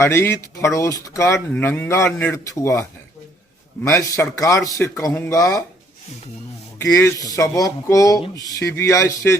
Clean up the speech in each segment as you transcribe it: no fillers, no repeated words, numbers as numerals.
खरीद फरोख्त का नंगा नृत्य हुआ है। मैं सरकार से कहूंगा कि सबों को सीबीआई से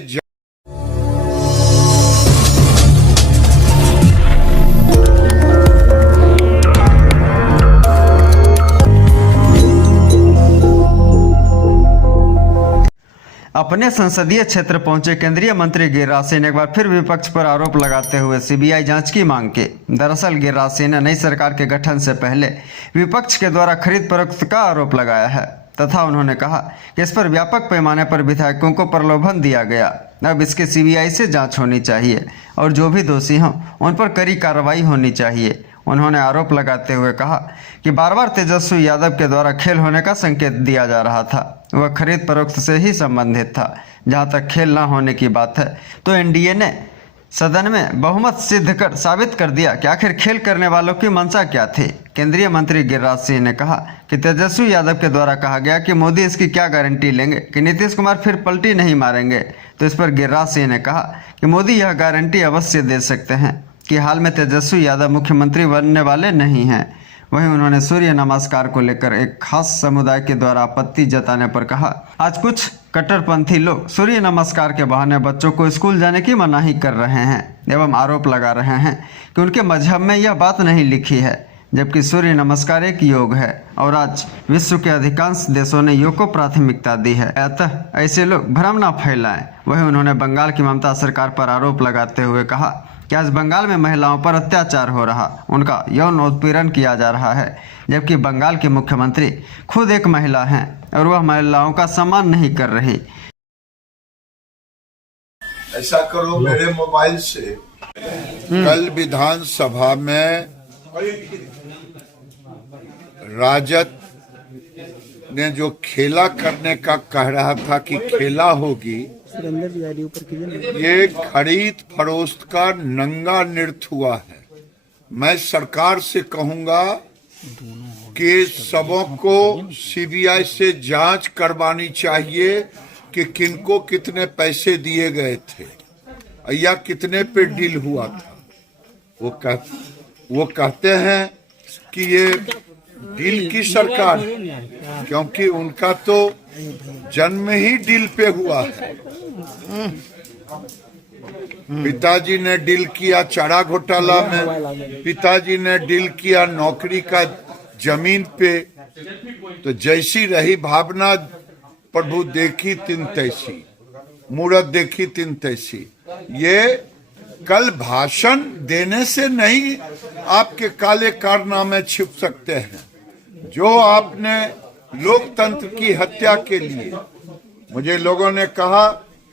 अपने संसदीय क्षेत्र पहुंचे केंद्रीय मंत्री गिरिराज सिंह ने एक बार फिर विपक्ष पर आरोप लगाते हुए सीबीआई जांच की मांग की। दरअसल गिरिराज सिंह ने नई सरकार के गठन से पहले विपक्ष के द्वारा खरीद फरोख्त का आरोप लगाया है तथा उन्होंने कहा कि इस पर व्यापक पैमाने पर विधायकों को प्रलोभन दिया गया। अब इसकी सीबीआई से जांच होनी चाहिए और जो भी दोषी हों उन पर कड़ी कार्रवाई होनी चाहिए। उन्होंने आरोप लगाते हुए कहा कि बार बार तेजस्वी यादव के द्वारा खेल होने का संकेत दिया जा रहा था, वह खरीद फरोख्त से ही संबंधित था। जहां तक खेल ना होने की बात है तो एनडीए ने सदन में बहुमत सिद्ध कर साबित कर दिया कि आखिर खेल करने वालों की मंशा क्या थी। केंद्रीय मंत्री गिरिराज सिंह ने कहा कि तेजस्वी यादव के द्वारा कहा गया कि मोदी इसकी क्या गारंटी लेंगे कि नीतीश कुमार फिर पलटी नहीं मारेंगे, तो इस पर गिरिराज सिंह ने कहा कि मोदी यह गारंटी अवश्य दे सकते हैं कि हाल में तेजस्वी यादव मुख्यमंत्री बनने वाले नहीं हैं। वहीं उन्होंने सूर्य नमस्कार को लेकर एक खास समुदाय के द्वारा आपत्ति जताने पर कहा, आज कुछ कट्टरपंथी लोग सूर्य नमस्कार के बहाने बच्चों को स्कूल जाने की मनाही कर रहे हैं एवं आरोप लगा रहे हैं कि उनके मजहब में यह बात नहीं लिखी है, जबकि सूर्य नमस्कार एक योग है और आज विश्व के अधिकांश देशों ने योग को प्राथमिकता दी है, अतः ऐसे लोग भ्रम न फैलाएं। वहीं उन्होंने बंगाल की ममता सरकार पर आरोप लगाते हुए कहा कि आज बंगाल में महिलाओं पर अत्याचार हो रहा, उनका यौन उत्पीड़न किया जा रहा है, जबकि बंगाल के मुख्यमंत्री खुद एक महिला हैं और वह महिलाओं का सम्मान नहीं कर रही। ऐसा करो मेरे मोबाइल से, कल विधानसभा में राजद ने जो खेला करने का कह रहा था कि खेला होगी, ये खरीद फरोख्त का नंगा नृत्य हुआ है। मैं सरकार से कहूंगा कि सबों को सीबीआई से जांच करवानी चाहिए कि किनको कितने पैसे दिए गए थे या कितने पे डील हुआ था। वो कहते हैं कि ये डील की सरकार, क्योंकि उनका तो जन्म ही डील पे हुआ है। पिताजी ने डील किया चारा घोटाला में, पिताजी ने डील किया नौकरी का जमीन पे। तो जैसी रही भावना प्रभु देखी तिन तैसी, मूरत देखी तिन तैसी। ये कल भाषण देने से नहीं आपके काले कारनामे छिप सकते हैं। जो आपने लोकतंत्र की हत्या के लिए, मुझे लोगों ने कहा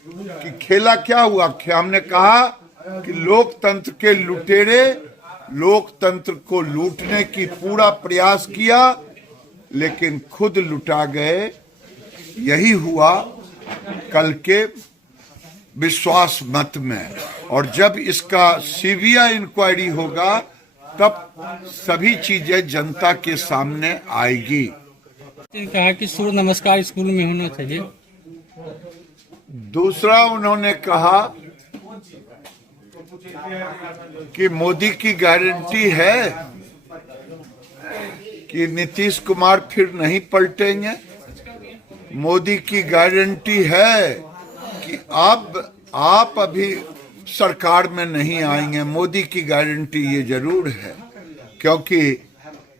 कि खेला क्या हुआ, हमने कहा कि लोकतंत्र के लुटेरे लोकतंत्र को लूटने की पूरा प्रयास किया लेकिन खुद लुटा गए। यही हुआ कल के विश्वास मत में, और जब इसका सीबीआई इंक्वायरी होगा तब सभी चीजें जनता के सामने आएगी। कहा कि सूर्य नमस्कार स्कूल में होना चाहिए। दूसरा उन्होंने कहा कि मोदी की गारंटी है कि नीतीश कुमार फिर नहीं पलटेंगे। मोदी की गारंटी है कि आप अभी सरकार में नहीं आएंगे। मोदी की गारंटी ये जरूर है, क्योंकि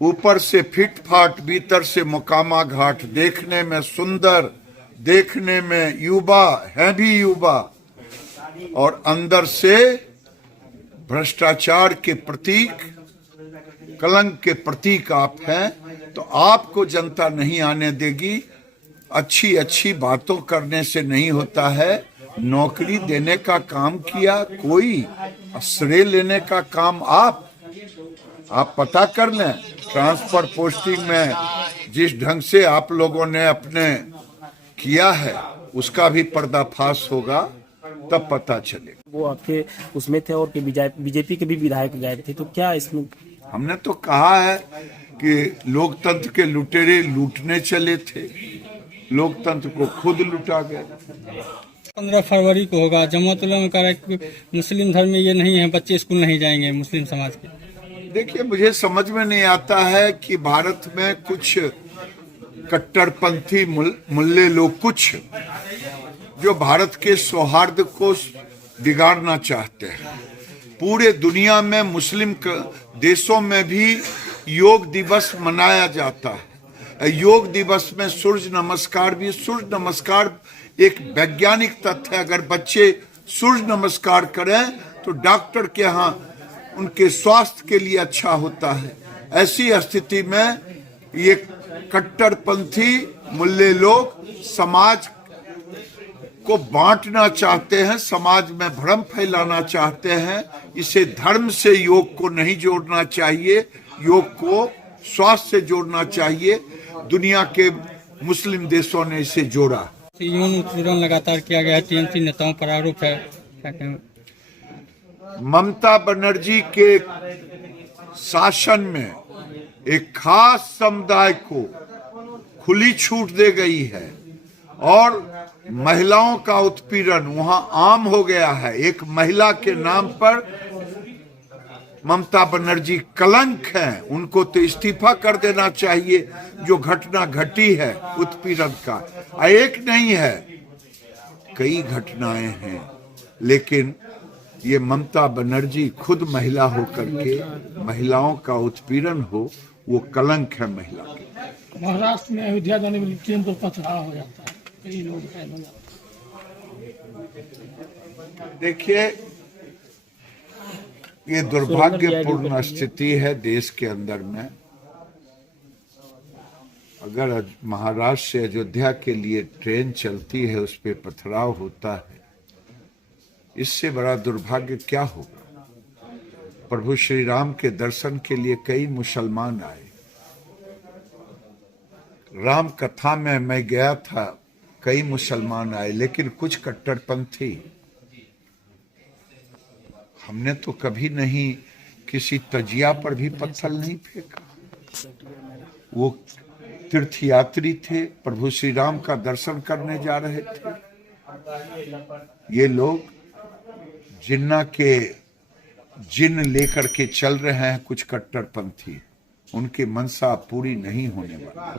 ऊपर से फिट फाट, भीतर से मुकामा घाट, देखने में सुंदर, देखने में युवा है भी युवा, और अंदर से भ्रष्टाचार के प्रतीक, कलंक के प्रतीक आप हैं। तो आपको जनता नहीं आने देगी। अच्छी अच्छी बातों करने से नहीं होता है। नौकरी देने का काम किया कोई, श्रेय लेने का काम आप पता कर लें। ट्रांसफर पोस्टिंग में जिस ढंग से आप लोगों ने अपने किया है उसका भी पर्दाफाश होगा, तब पता चलेगा। वो आपके उसमें थे और बीजेपी के भी विधायक गए थे, तो क्या इसमें? हमने तो कहा है कि लोकतंत्र के लुटेरे लूटने चले थे, लोकतंत्र को खुद लुटा गए। 15 फरवरी को होगा। जमात उलमा में कह रहा है कि मुस्लिम धर्म में ये नहीं है, बच्चे स्कूल नहीं जाएंगे मुस्लिम समाज के। देखिए, मुझे समझ में नहीं आता है कि भारत में कुछ कट्टरपंथी मुल्ले लोग कुछ जो भारत के सौहार्द को बिगाड़ना चाहते हैं। पूरे दुनिया में मुस्लिम देशों में भी योग दिवस मनाया जाता है। योग दिवस में सूर्य नमस्कार भी, सूर्य नमस्कार एक वैज्ञानिक तथ्य है। अगर बच्चे सूर्य नमस्कार करें तो डॉक्टर के यहाँ उनके स्वास्थ्य के लिए अच्छा होता है। ऐसी स्थिति में ये कट्टरपंथी मुल्ले लोग समाज को बांटना चाहते हैं, समाज में भ्रम फैलाना चाहते हैं। इसे धर्म से योग को नहीं जोड़ना चाहिए, योग को स्वास्थ्य से जोड़ना चाहिए। दुनिया के मुस्लिम देशों ने इसे जोड़ा। यौन उत्पीड़न लगातार किया गया है, टीएमसी नेताओं पर आरोप है, क्या कहें? ममता बनर्जी के शासन में एक खास समुदाय को खुली छूट दे गई है और महिलाओं का उत्पीड़न वहां आम हो गया है। एक महिला के नाम पर ममता बनर्जी कलंक है, उनको तो इस्तीफा कर देना चाहिए। जो घटना घटी है उत्पीड़न का, एक नहीं है, कई घटनाएं हैं, लेकिन ये ममता बनर्जी खुद महिला होकर के महिलाओं का उत्पीड़न हो, वो कलंक है महिला के। महाराष्ट्र में अयोध्या जाने वाली ट्रेन पर पथराव हो जाता है, कई लोग घायल हो जाते हैं। देखिए, ये दुर्भाग्यपूर्ण स्थिति है देश के अंदर में। अगर महाराष्ट्र से अयोध्या के लिए ट्रेन चलती है, उस पे पथराव होता है, इससे बड़ा दुर्भाग्य क्या होगा। प्रभु श्री राम के दर्शन के लिए कई मुसलमान आए। राम कथा में मैं गया था, कई मुसलमान आए, लेकिन कुछ कट्टरपंथी, हमने तो कभी नहीं किसी तजिया पर भी पत्थर नहीं फेंका। वो तीर्थयात्री थे, प्रभु श्री राम का दर्शन करने जा रहे थे। ये लोग जिन्ना के जिन लेकर के चल रहे हैं कुछ कट्टरपंथी, उनकी मनसा पूरी नहीं होने वाली।